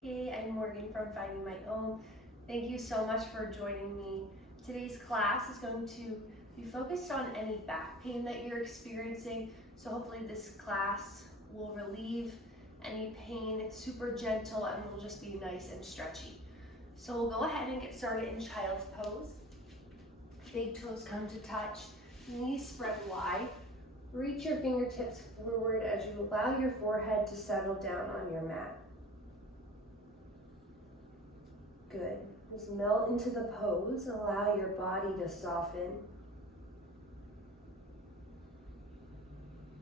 Hey, I'm Morgan from Finding My Own. Thank you so much for joining me. Today's class is going to be focused on any back pain that you're experiencing. So hopefully this class will relieve any pain. It's super gentle and will just be nice and stretchy. So we'll go ahead and get started in child's pose. Big toes come to touch, knees spread wide. Reach your fingertips forward as you allow your forehead to settle down on your mat. Good. Just melt into the pose. Allow your body to soften.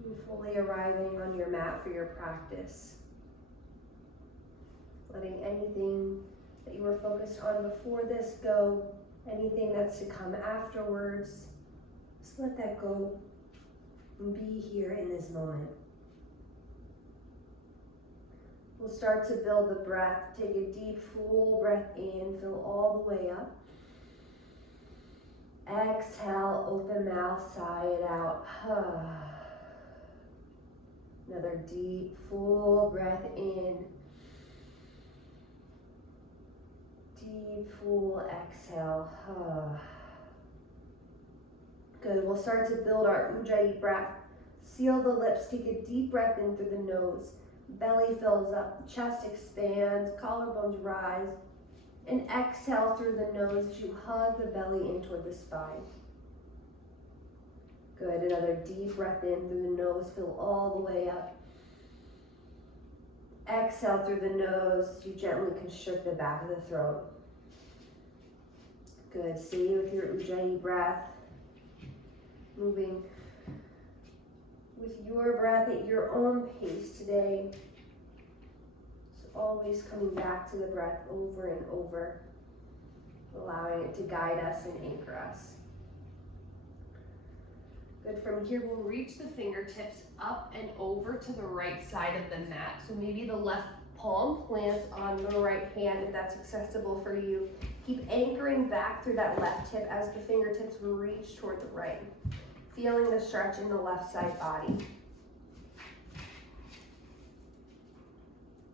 And fully arriving on your mat for your practice. Letting anything that you were focused on before this go. Anything that's to come afterwards. Just let that go and be here in this moment. We'll start to build the breath. Take a deep, full breath in, fill all the way up. Exhale, open mouth, sigh it out. Another deep, full breath in. Deep, full exhale. Good, we'll start to build our Ujjayi breath. Seal the lips, take a deep breath in through the nose. Belly fills up, chest expands, collarbones rise, and exhale through the nose as you hug the belly in toward the spine. Good, another deep breath in through the nose, fill all the way up. Exhale through the nose as you gently constrict the back of the throat. Good, stay with your Ujjayi breath, moving with your breath at your own pace today. So always coming back to the breath over and over, allowing it to guide us and anchor us. Good, from here we'll reach the fingertips up and over to the right side of the mat. So maybe the left palm plants on the right hand if that's accessible for you. Keep anchoring back through that left hip as the fingertips will reach toward the right. Feeling the stretch in the left side body.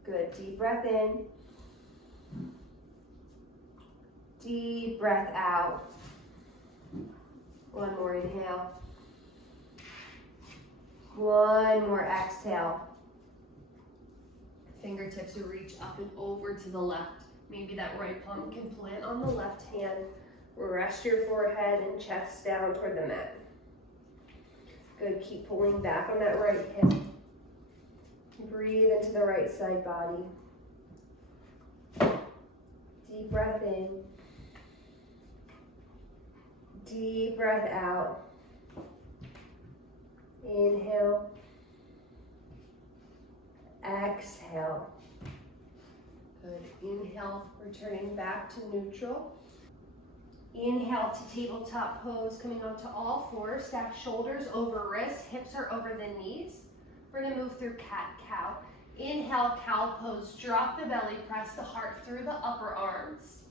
Good, deep breath in. Deep breath out. One more inhale. One more exhale. Fingertips will reach up and over to the left. Maybe that right palm can plant on the left hand. Rest your forehead and chest down toward the mat. Good, keep pulling back on that right hip. Breathe into the right side body. Deep breath in. Deep breath out. Inhale. Exhale. Good, inhale, returning back to neutral. Inhale to tabletop pose, coming onto all fours, stack shoulders over wrists, hips are over the knees. We're gonna move through cat-cow. Inhale, cow pose, drop the belly, press the heart through the upper arms.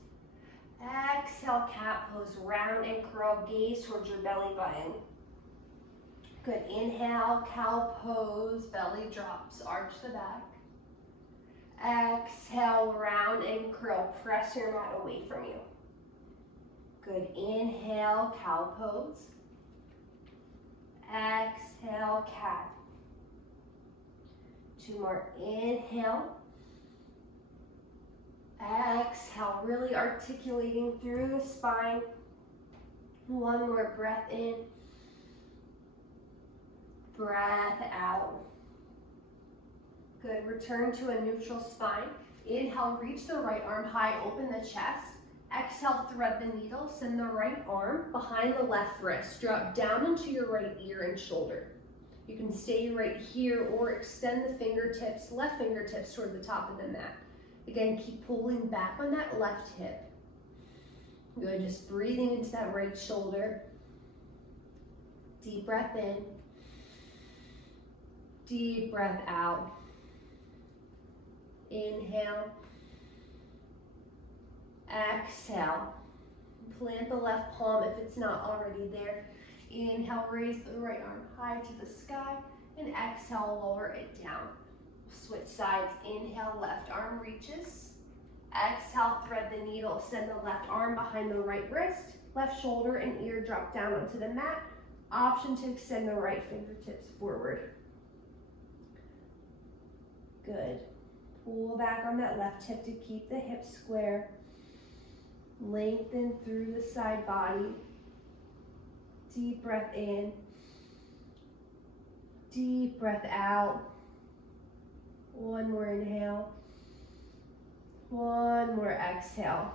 Exhale, cat pose, round and curl, gaze towards your belly button. Good, inhale, cow pose, belly drops, arch the back. Exhale, round and curl, press your mat away from you. Good, inhale, cow pose. Exhale, cat. Two more, inhale. Exhale, really articulating through the spine. One more breath in. Breath out. Good, return to a neutral spine. Inhale, reach the right arm high, open the chest. Exhale, thread the needle, send the right arm behind the left wrist. Drop down into your right ear and shoulder. You can stay right here or extend the fingertips, left fingertips toward the top of the mat. Again, keep pulling back on that left hip. Good, just breathing into that right shoulder. Deep breath in. Deep breath out. Inhale. Exhale. Plant the left palm if it's not already there. Inhale, raise the right arm high to the sky, and exhale, lower it down. Switch sides. Inhale, left arm reaches. Exhale, thread the needle. Send the left arm behind the right wrist. Left shoulder and ear drop down onto the mat. Option to extend the right fingertips forward. Good. Pull back on that left hip to keep the hips square. Lengthen through the side body. Deep breath in. Deep breath out. One more inhale. One more exhale.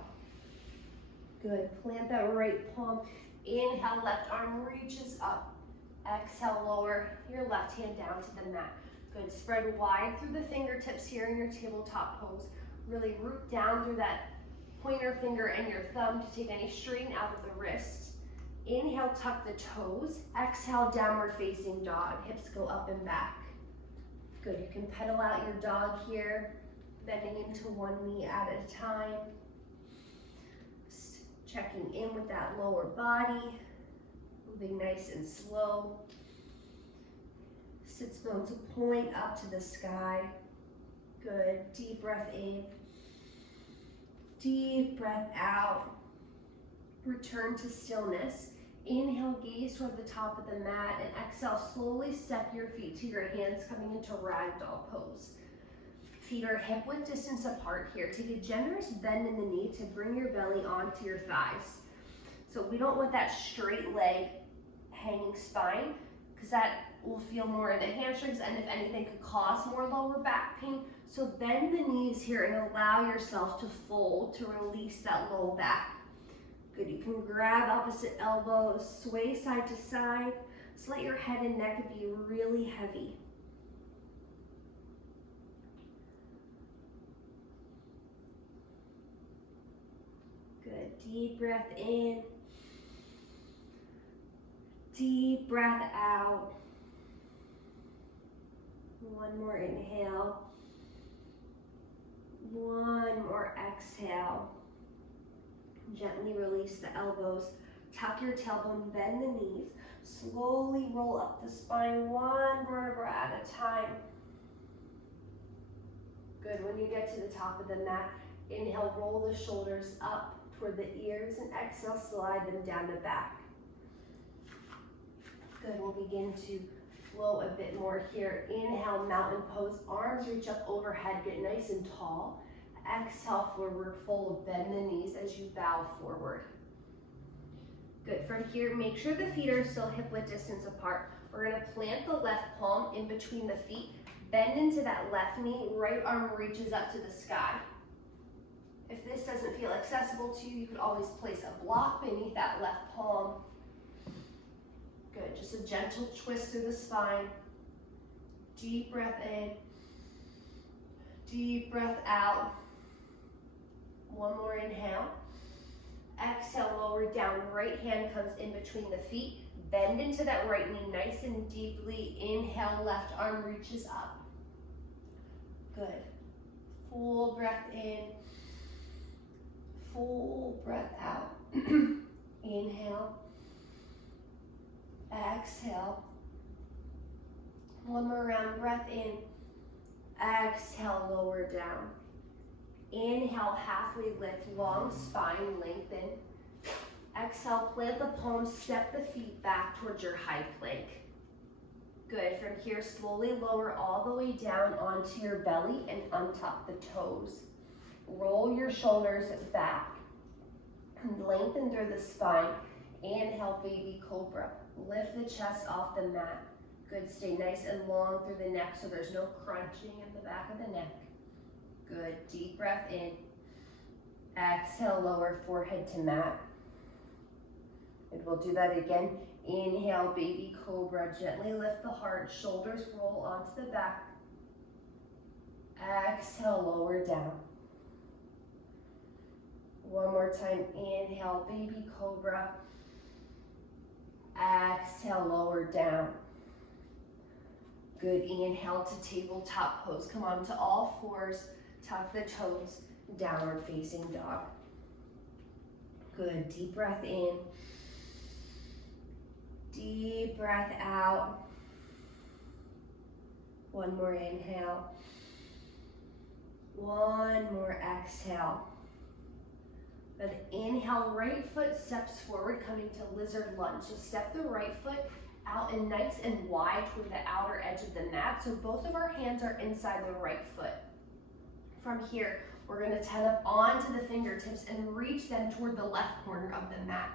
Good. Plant that right palm. Inhale, left arm reaches up. Exhale, lower your left hand down to the mat. Good. Spread wide through the fingertips here in your tabletop pose. Really root down through that pointer finger and your thumb to take any strain out of the wrists. Inhale, tuck the toes. Exhale, downward facing dog. Hips go up and back. Good. You can pedal out your dog here, bending into one knee at a time. Checking in with that lower body, moving nice and slow. Sits bones point up to the sky. Good. Deep breath in. Deep breath out. Return to stillness. Inhale, gaze toward the top of the mat, and exhale, slowly step your feet to your hands, coming into ragdoll pose. Feet are hip width distance apart here. Take a generous bend in the knee to bring your belly onto your thighs. So we don't want that straight leg hanging spine, because that will feel more in the hamstrings, and if anything could cause more lower back pain. So bend the knees here and allow yourself to fold to release that low back. Good. You can grab opposite elbows, sway side to side. Just let your head and neck be really heavy. Good. Deep breath in. Deep breath out. One more inhale. One more exhale. Gently release the elbows. Tuck your tailbone, bend the knees. Slowly roll up the spine, one vertebra at a time. Good. When you get to the top of the mat, inhale, roll the shoulders up toward the ears, and exhale, slide them down the back. Good. We'll begin to flow a bit more here. Inhale, mountain pose. Arms reach up overhead. Get nice and tall. Exhale, forward fold. Bend the knees as you bow forward. Good. From here, make sure the feet are still hip width distance apart. We're going to plant the left palm in between the feet. Bend into that left knee. Right arm reaches up to the sky. If this doesn't feel accessible to you, you could always place a block beneath that left palm. Good. Just a gentle twist through the spine. Deep breath in. Deep breath out. One more inhale. Exhale, lower down. Right hand comes in between the feet. Bend into that right knee nice and deeply. Inhale, left arm reaches up. Good. Full breath in. Full breath out. Inhale. Exhale. One more round. Breath in. Exhale, lower down. Inhale, halfway lift, long spine, lengthen. Exhale, plant the palms, step the feet back towards your high plank. Good. From here, slowly lower all the way down onto your belly and untuck the toes. Roll your shoulders back and lengthen through the spine. Inhale, baby cobra. Lift the chest off the mat. Good. Stay nice and long through the neck so there's no crunching in the back of the neck. Good. Deep breath in. Exhale, lower forehead to mat. And we'll do that again. Inhale, baby cobra. Gently lift the heart. Shoulders roll onto the back. Exhale, lower down. One more time. Inhale, baby cobra. Exhale, lower down. Good. Inhale to tabletop pose. Come on to all fours. Tuck the toes. Downward facing dog. Good. Deep breath in. Deep breath out. One more inhale. One more exhale. Good. Inhale, right foot steps forward, coming to lizard lunge. So step the right foot out and nice and wide toward the outer edge of the mat. So both of our hands are inside the right foot. From here, we're gonna tent up onto the fingertips and reach them toward the left corner of the mat.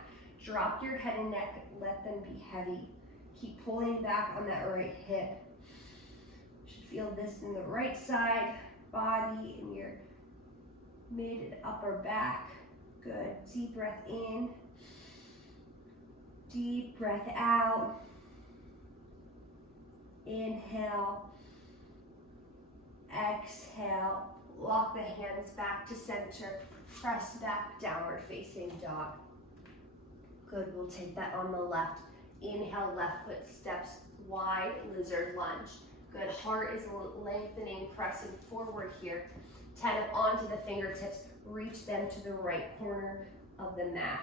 Drop your head and neck, let them be heavy. Keep pulling back on that right hip. You should feel this in the right side body, in your mid and upper back. Good. Deep breath in. Deep breath out. Inhale. Exhale. Walk the hands back to center. Press back, downward facing dog. Good. We'll take that on the left. Inhale, left foot steps wide, lizard lunge. Good. Heart is lengthening, pressing forward here. Tent up onto the fingertips. Reach them to the right corner of the mat.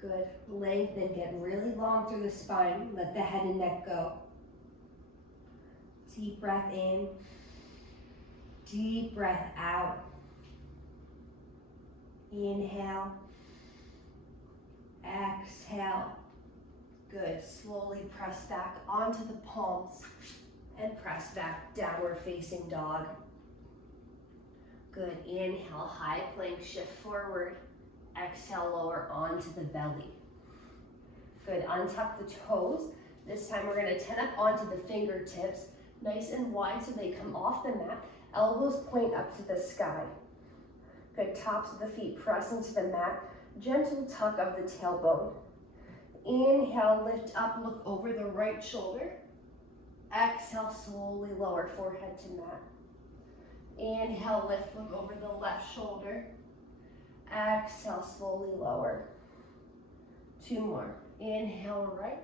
Good. Lengthen, get really long through the spine. Let the head and neck go. Deep breath in. Deep breath out. Inhale. Exhale. Good. Slowly press back onto the palms and press back, downward facing dog. Good. Inhale, high plank, shift forward. Exhale, lower onto the belly. Good. Untuck the toes. This time we're going to tent up onto the fingertips, nice and wide so they come off the mat. Elbows point up to the sky. Good. Tops of the feet press into the mat. Gentle tuck of the tailbone. Inhale, lift up, look over the right shoulder. Exhale, slowly lower, forehead to mat. Inhale, lift, look over the left shoulder. Exhale, slowly lower. Two more. Inhale, right.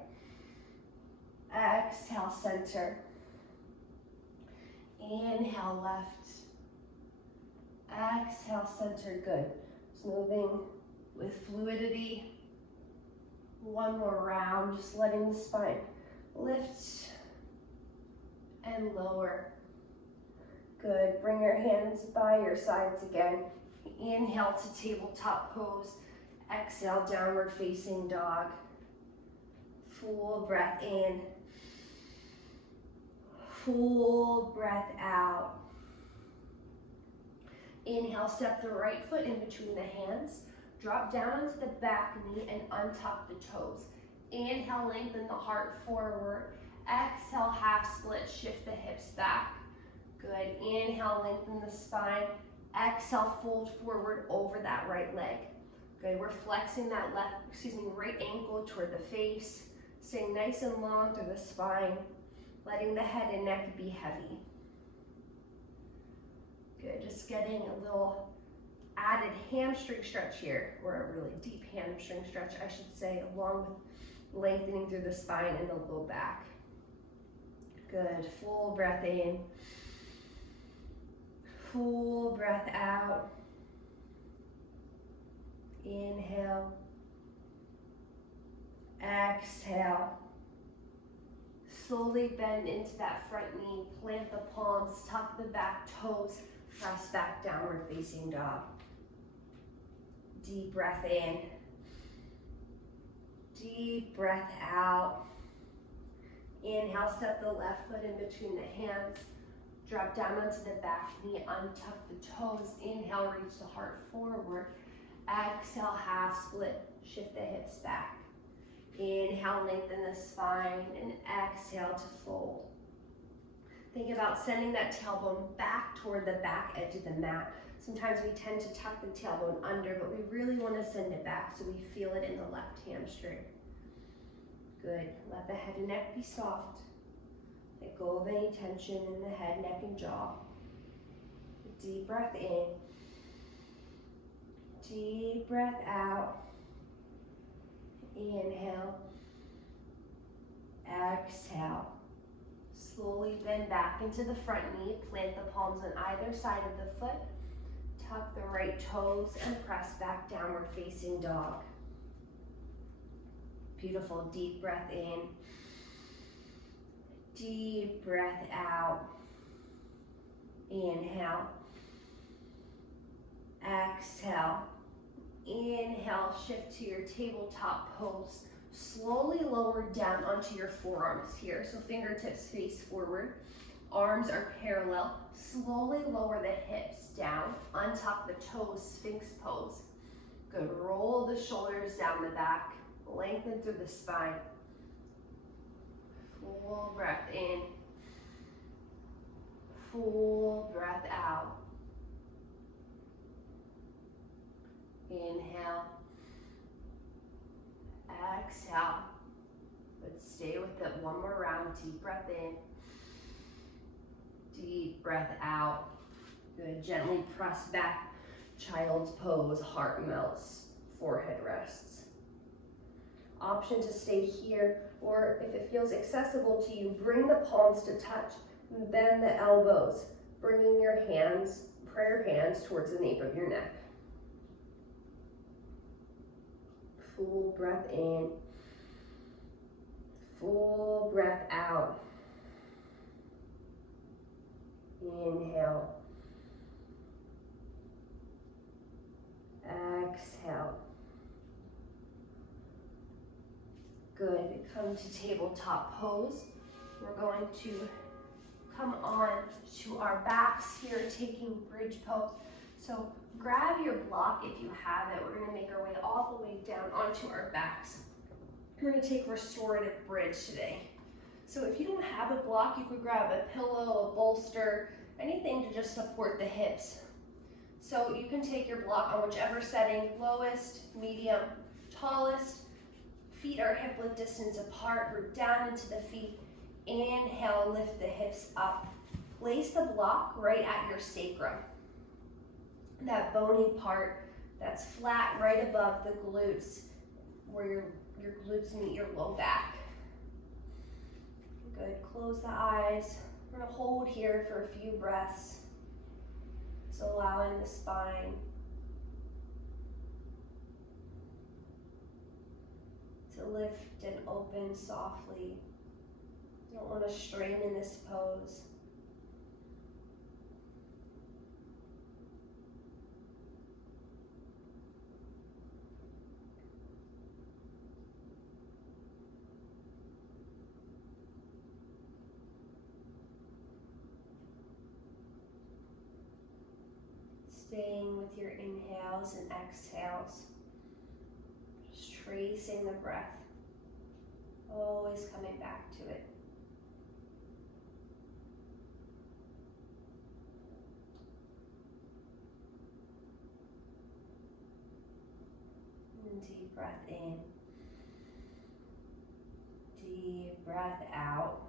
Exhale, center. Inhale, left. Exhale, center. Good. Just moving with fluidity. One more round, just letting the spine lift and lower. Good. Bring your hands by your sides again. Inhale to tabletop pose. Exhale, downward facing dog. Full breath in. Full breath out. Inhale, step the right foot in between the hands. Drop down onto the back knee and untuck the toes. Inhale, lengthen the heart forward. Exhale, half split, shift the hips back. Good. Inhale, lengthen the spine. Exhale, fold forward over that right leg. Good. We're flexing that right ankle toward the face. Staying nice and long through the spine. Letting the head and neck be heavy. Good. Just getting a little added hamstring stretch here, or a really deep hamstring stretch, I should say, along with lengthening through the spine and the low back. Good. Full breath in. Full breath out. Inhale. Exhale. Slowly bend into that front knee. Plant the palms. Tuck the back toes. Press back, downward facing dog. Deep breath in. Deep breath out. Inhale, step the left foot in between the hands. Drop down onto the back knee, untuck the toes. Inhale, reach the heart forward. Exhale, half split, shift the hips back. Inhale, lengthen the spine, and exhale to fold. Think about sending that tailbone back toward the back edge of the mat. Sometimes we tend to tuck the tailbone under, but we really want to send it back so we feel it in the left hamstring. Good. Let the head and neck be soft. Let go of any tension in the head, neck, and jaw. Deep breath in. Deep breath out. Inhale. Exhale. Slowly bend back into the front knee. Plant the palms on either side of the foot. Tuck the right toes and press back, downward facing dog. Beautiful. Deep breath in. Deep breath out. Inhale. Exhale. Inhale, shift to your tabletop pose. Slowly lower down onto your forearms here. So fingertips face forward. Arms are parallel. Slowly lower the hips down. Untuck the toes, Sphinx pose. Good, roll the shoulders down the back. Lengthen through the spine. Full breath in. Full breath out. Inhale. Exhale. But stay with it one more round. Deep breath in. Deep breath out. Good. Gently press back. Child's pose. Heart melts. Forehead rests. Option to stay here, or if it feels accessible to you, bring the palms to touch. Bend the elbows. Bringing your hands, prayer hands, towards the nape of your neck. Full breath in. Full breath out. Inhale. Exhale. Good. Come to tabletop pose. We're going to come on to our backs here, taking bridge pose. So grab your block if you have it. We're going to make our way all the way down onto our backs. We're going to take restorative bridge today. So if you don't have a block, you could grab a pillow, a bolster, anything to just support the hips. So you can take your block on whichever setting, lowest, medium, tallest. Feet are hip width distance apart. Root down into the feet. Inhale, lift the hips up. Place the block right at your sacrum. That bony part that's flat right above the glutes, where your glutes meet your low back. Good, close the eyes. We're gonna hold here for a few breaths. So allowing the spine to lift and open softly. You don't want to strain in this pose. Staying with your inhales and exhales. Just tracing the breath. Always coming back to it. And deep breath in. Deep breath out.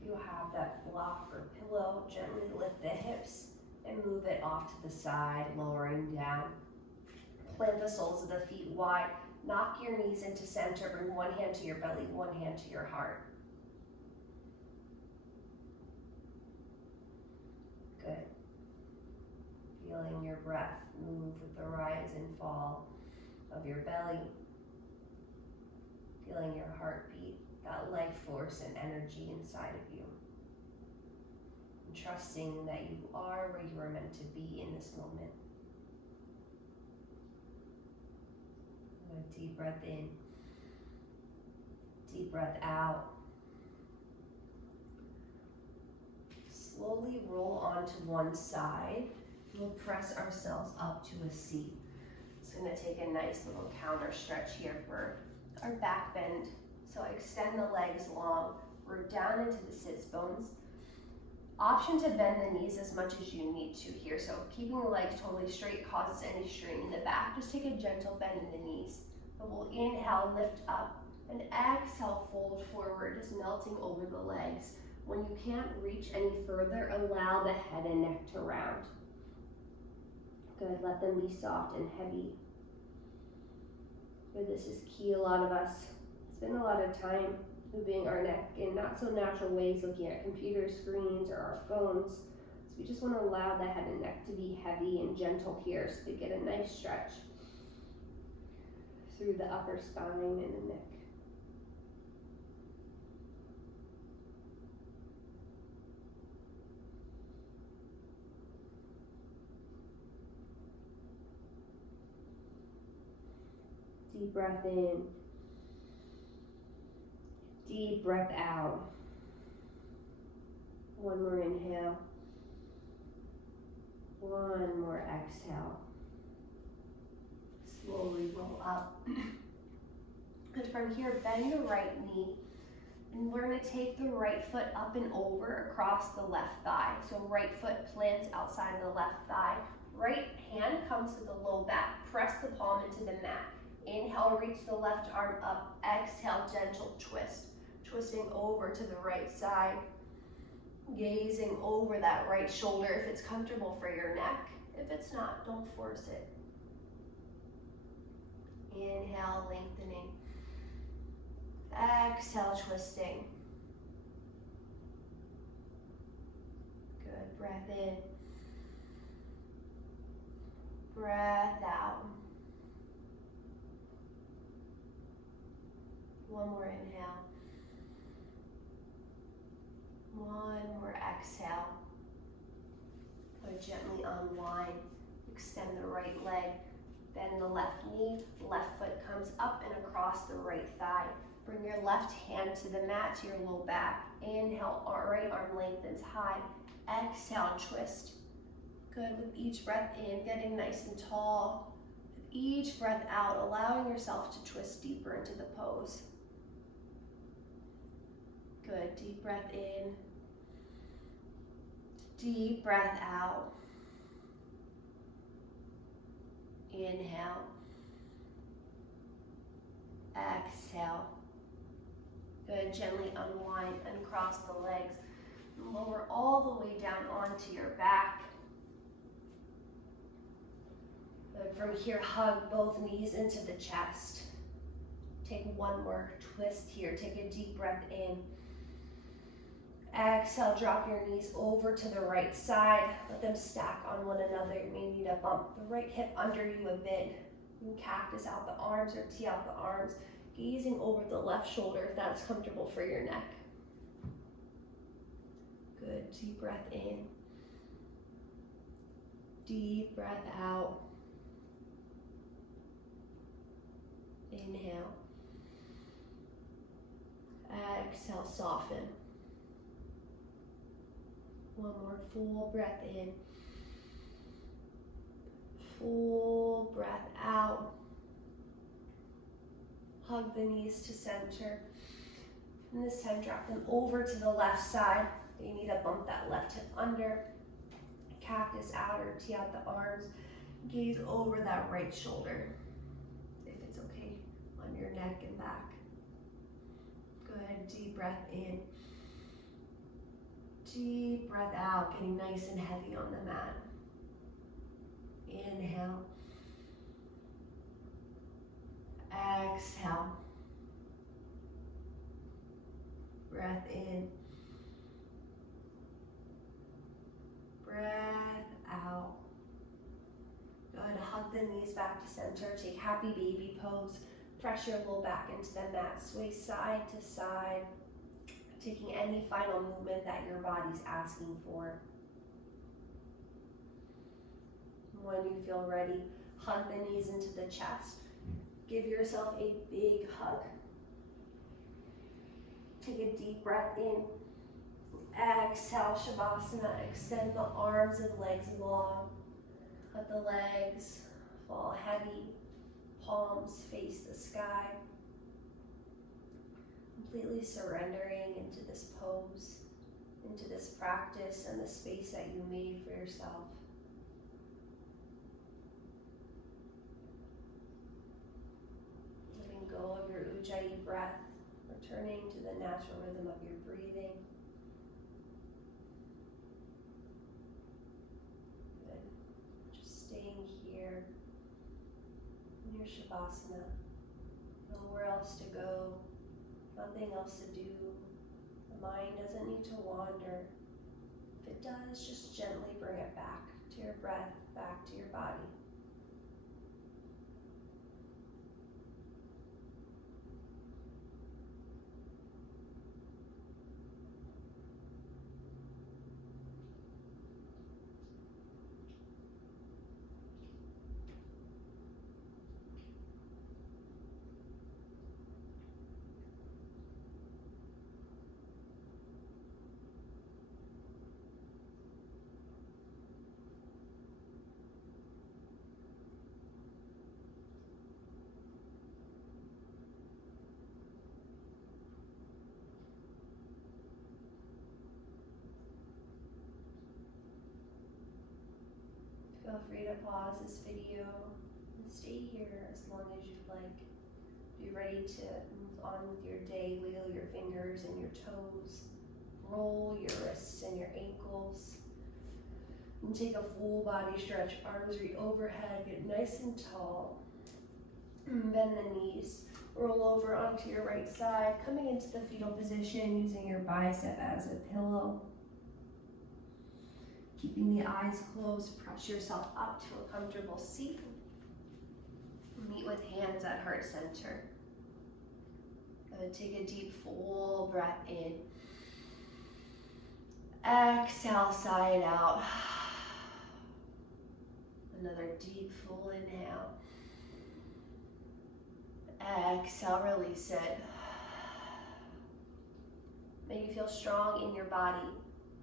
If you have that block or pillow, gently lift the hips and move it off to the side, lowering down. Plant the soles of the feet wide. Knock your knees into center. Bring one hand to your belly, one hand to your heart. Good. Feeling your breath move with the rise and fall of your belly. Feeling your heartbeat, that life force and energy inside of you. And trusting that you are where you are meant to be in this moment. A deep breath in, deep breath out. Slowly roll onto one side. We'll press ourselves up to a seat. It's going to take a nice little counter stretch here for our back bend. So extend the legs long, root down into the sits bones. Option to bend the knees as much as you need to here. So keeping the legs totally straight causes any strain in the back. Just take a gentle bend in the knees. But we'll inhale, lift up, and exhale, fold forward, just melting over the legs. When you can't reach any further, allow the head and neck to round. Good, let them be soft and heavy. Good, this is key. A lot of us spend a lot of time moving our neck in not so natural ways, looking at computer screens or our phones. So we just want to allow the head and neck to be heavy and gentle here so we get a nice stretch through the upper spine and the neck. Deep breath in. Deep breath out. One more inhale. One more exhale. Slowly roll up. Good. From here, bend your right knee. And we're going to take the right foot up and over across the left thigh. So right foot plants outside the left thigh. Right hand comes to the low back. Press the palm into the mat. Inhale, reach the left arm up. Exhale, gentle twist. Twisting over to the right side. Gazing over that right shoulder if it's comfortable for your neck. If it's not, don't force it. Inhale, lengthening. Exhale, twisting. Good. Breath in. Breath out. One more inhale. One more exhale. Good. Gently unwind. Extend the right leg. Bend the left knee. Left foot comes up and across the right thigh. Bring your left hand to the mat, to your low back. Inhale, right arm lengthens high. Exhale, twist. Good. With each breath in, getting nice and tall. With each breath out, allowing yourself to twist deeper into the pose. Good. Deep breath in. Deep breath out. Inhale. Exhale. Good. Gently unwind, uncross the legs. Lower all the way down onto your back. Good. From here, hug both knees into the chest. Take one more twist here. Take a deep breath in. Exhale, drop your knees over to the right side. Let them stack on one another. You may need to bump the right hip under you a bit. You can cactus out the arms or tee out the arms. Gazing over the left shoulder if that's comfortable for your neck. Good. Deep breath in. Deep breath out. Inhale. Exhale, soften. One more full breath in. Full breath out. Hug the knees to center. And this time drop them over to the left side. You need to bump that left hip under. Cactus out or tee out the arms. Gaze over that right shoulder, if it's okay, on your neck and back. Good. Deep breath in. Deep breath out, getting nice and heavy on the mat. Inhale. Exhale. Breath in. Breath out. Good. Hug the knees back to center. Take happy baby pose. Press your low back into the mat. Sway side to side. Taking any final movement that your body's asking for. When you feel ready, hug the knees into the chest. Give yourself a big hug. Take a deep breath in. Exhale, Shavasana. Extend the arms and legs long. Let the legs fall heavy. Palms face the sky. Completely surrendering into this pose, into this practice and the space that you made for yourself. Letting go of your Ujjayi breath, returning to the natural rhythm of your breathing. Good. Just staying here in your Shavasana. Nowhere else to go. Nothing else to do. The mind doesn't need to wander. If it does, just gently bring it back to your breath, back to your body. Feel free to pause this video and stay here as long as you'd like. Be ready to move on with your day. Wiggle your fingers and your toes. Roll your wrists and your ankles. And take a full body stretch. Arms reach overhead. Get nice and tall. Bend the knees. Roll over onto your right side. Coming into the fetal position using your bicep as a pillow. Keeping the eyes closed. Press yourself up to a comfortable seat. Meet with hands at heart center. Take a deep full breath in. Exhale, side out. Another deep full inhale. Exhale, release it. May you feel strong in your body.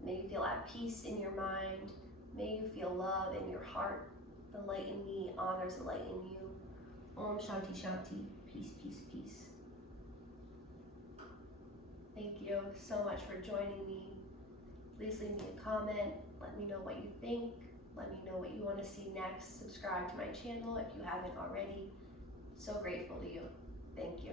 May you feel at peace in your mind. May you feel love in your heart. The light in me honors the light in you. Om Shanti Shanti. Peace, peace, peace. Thank you so much for joining me. Please leave me a comment. Let me know what you think. Let me know what you want to see next. Subscribe to my channel if you haven't already. So grateful to you. Thank you.